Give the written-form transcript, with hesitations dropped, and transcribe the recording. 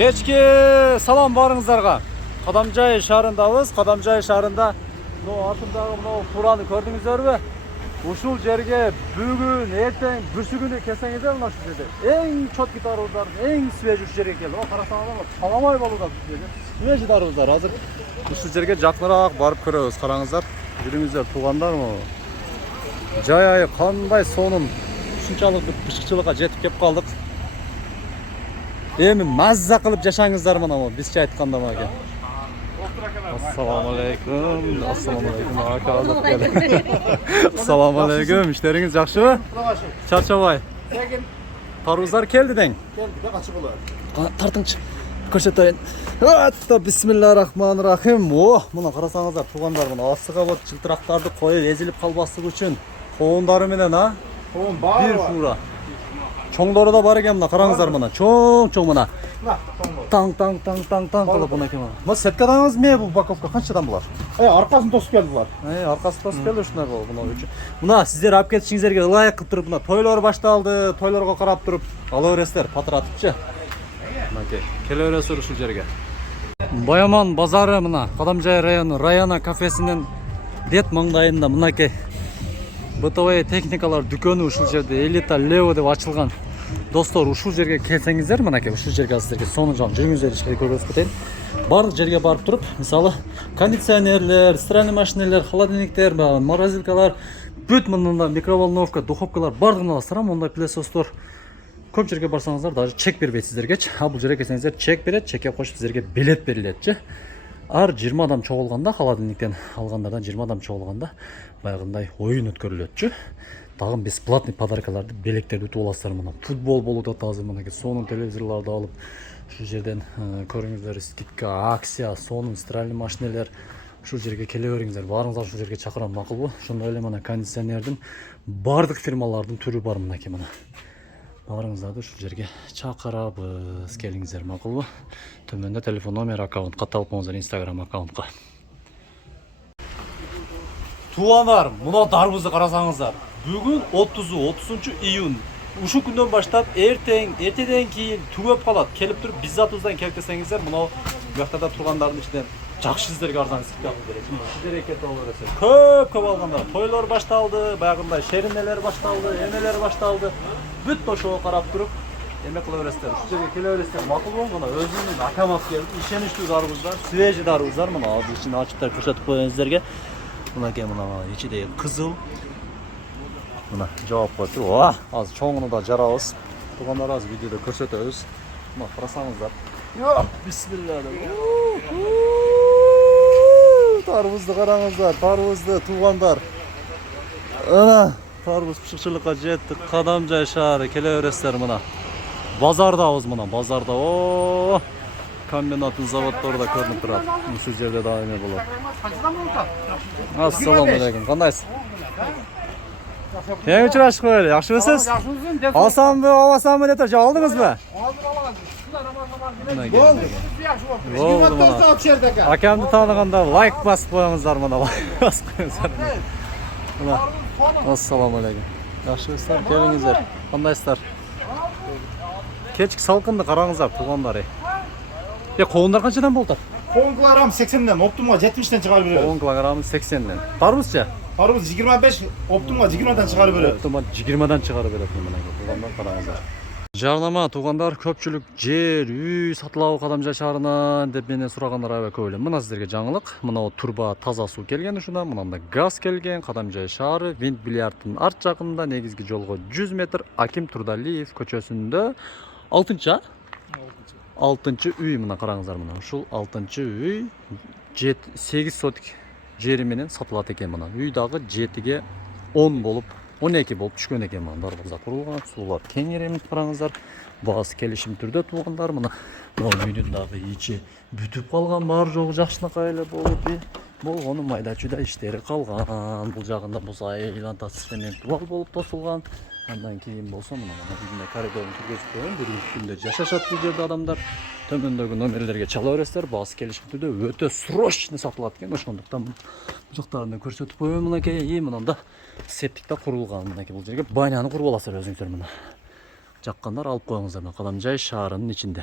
Kechki salom baringizlarga. Qadamjoy shahrindamiz. Qadamjoy shahrida bu артымдағы мынау тураны көрдіңіздербі? Ушул жерге бүгін, ертең, бүрсүгүнү келсеңиздер мына ушул жерде эң чоткий дарбыздардын эң свежий ушул жерге келди. Карасаңыздар, таламай болууда свежий дарбыздар. Азыр ушул жерге жакыныраак барып көрөбүз. Караңыздар, жүрүңүздөр туугандармы? Жай кандай сонун ушунчалык бышыкчылыкка жетип кеп калдык. Эми мазза кылып жашаңыздар мына бизче айтканда мага. Assalamu alaikum. Assalamu alaikum. Akalık geldi. Assalamu alaikum. İşleriniz yaxşımı? Çarşabay. Taruzlar keldi den. Geldi de açık olur. Tartınç. Köşetayın. Hatta bismillahirrahmanirrahim. Oh, muna qarasаңыздар, тугандар, мына астыга бот жылтырактарды коюп эзилип калбаслык үчүн коундары менен бир фура. Чоңдору да бар экен мына, караңыздар мына. Чоң мына. Таң кылып мына экен. Мына сеткадаңыз ме бул упаковка канчадан булар? Аркасын тосуп келди булар. Аркасын тосуп келди ушундай болуп мына үчүн. Мына сиздер алып кетишиңиздерге ылайык кылып туруп, мына тойлор башталды, тойлорго карап туруп ала бересиздер, патыратыпчы. Мынакей, келе бересиздер ушул жерге. Баяман базары мына Кадамжай району Раяна кафесинин дет маңдайында мынакей БТВ техникалар дүкөнү ушул жерде Элита Лео деп ачылган. Достор, ушул жерге келсеңиздер, мынакей ушул жерге сиздерге сонун жан жүрүңүздөр ишке көрсөтүп кетейин. Бардык жерге барып туруп, мисалы кондиционерлер, стиральный машинелер, холодильниктер, морозилкалар, бүт мында микроволновка, духовкалар бардыгын аласыздар. Мондай пылесостор көп жерге барсаңыздар, даже чек бербейт сиздерге. Бул жерге келсеңиздер, чек берет, чекке кошуп сиздерге билет берилетчи. Ар 20 адам чогулганда, холодильниктен алгандардан 20 адам чогулганда баягындай оюн өткөрүлөтчү. Дагы бесплатный подаркаларды, белектерди утуп аласыздар мына. Футбол болуп атат азыр мынакей, сонун телевизорлорду алып, ушул жерден көрүңүздөр, скидка, акция, сонун стиральный машинелер. Ушул жерге келе бериңиздер, баарыңыздар ушул жерге чакырам, макулбу? Ошондой эле мына кондиционердин бардык фирмалардын түрү бар мынакей мына. Баарыңыздарды ушул жерге чакырабыз, келиңиздер, макулбу? Төмөндө телефон номер, аккаунт катталып коңуздар, Instagram аккаунтка. Тугандар, мына дарбызды карасаңыздар. Бүгүн 30 июнь. Ушул күндөн баштап эртеден кийин түгөп калат. Келип туруп биз затыбыздан келип кетсеңиздер, мына бияктарда тургандардын ичинен жакшы сиздерге арзан скидка берет. Сиздер кетип алып бересиздер. Көп алгандар. Тойлор башталды, баягындай шеринелер башталды, эмелер башталды. Бүт ошого карап туруп эме кыла бересиздер. Ушул жерге келе бересиздер. Макулбу? Мына өзүнүн акам алып келди. Ишеничтүү дарбыздар, свежий дарбыздар. Мына азыр ичин ачып көрсөтүп коеюн сиздерге. Мынакей мына ичиде кызыл. Мына жооп коюптур. Азыр чоңуну да жарабыз. Тугандар азыр видеодо көрсөтөбүз. Мына карасаңыздар. Бисмилlah. Тарбызды караңыздар, тарбызды тугандар. Ана тарбыз пышыкчылыкка жетти. Кадамжай шаары келе бересиздер мына. Базардабыз мына, базарда. Комбинаттын заводдору да көрүнүп турат. Ушул жерде да эме болот. Ассаламу алейкум. Кандайсыз? Тең учурашып коелу. Жакшыбысыз? Алсамбы, албасамбы деп туруп алдыңызбы? Болду. Акамды тааныганда лайк басып коюңуздар мына. Лайк басып коюңуздар. Мына. Ассаламу алейкум. Жакшыбыздар? Келиңиздер. Кандайсыздар? Кечки салкынды караңыздар, туугандар. Коундар канчадан болот? Коун килограмм 80ден, оптумга 70ден чыгарып беребиз. Коун килограмм 80ден. Тарбызчы? Тарбыз 25, оптумга 20дан чыгарып беребиз. Оптума 20дан чыгарып берет мынакей туугандар, караңыздар. Жарнама туугандар, көпчүлүк жер, үй сатылабы Кадамжай шаарынан деп менден сурагандар аябай көп эле. Мына сиздерге жаңылык. Мына турба таза суу келген ушунда, мында газ келген. Кадамжай шаары Винт бильярдтын арт жагында, негизги жолго 100 метр Аким Турдалиев көчөсүндө 6-үй мына караңыздар мына. Ушул 6-үй 8 сотик жери менен сатылат экен мына. Үй дагы 7ге 10 болуп 12 болуп түшкөн экен мына. Дарбызда курулган, суулар кеңиремит караңыздар. Баасы келишим түрдө туугандар мына. Мына үйдүн дагы ичи бүтүп калган, бар жогу жакшынакай эле болуп, болгону майда-чүйда иштери калган. Бул жагында буз айланта цемент дубал болуп тосулган. Андан кийин болсо мына бүгүн коридорун түргөзүп коюн. Бүгүнкү күндө жашашат бул жерде адамдар. Төмөндөгү номерлерге чала бересиздер. Баасы келишим түрдө өтө срочно сатылат экен. Ошондуктан бул жактарын көрсөтүп коюн мынакей. Мында септикте курулган мынакей бул жерге баняны куруп аласыздар өзүңүздөр мына. Жаккандар алып коюңуздар. Кадамжай шаарынын ичинде.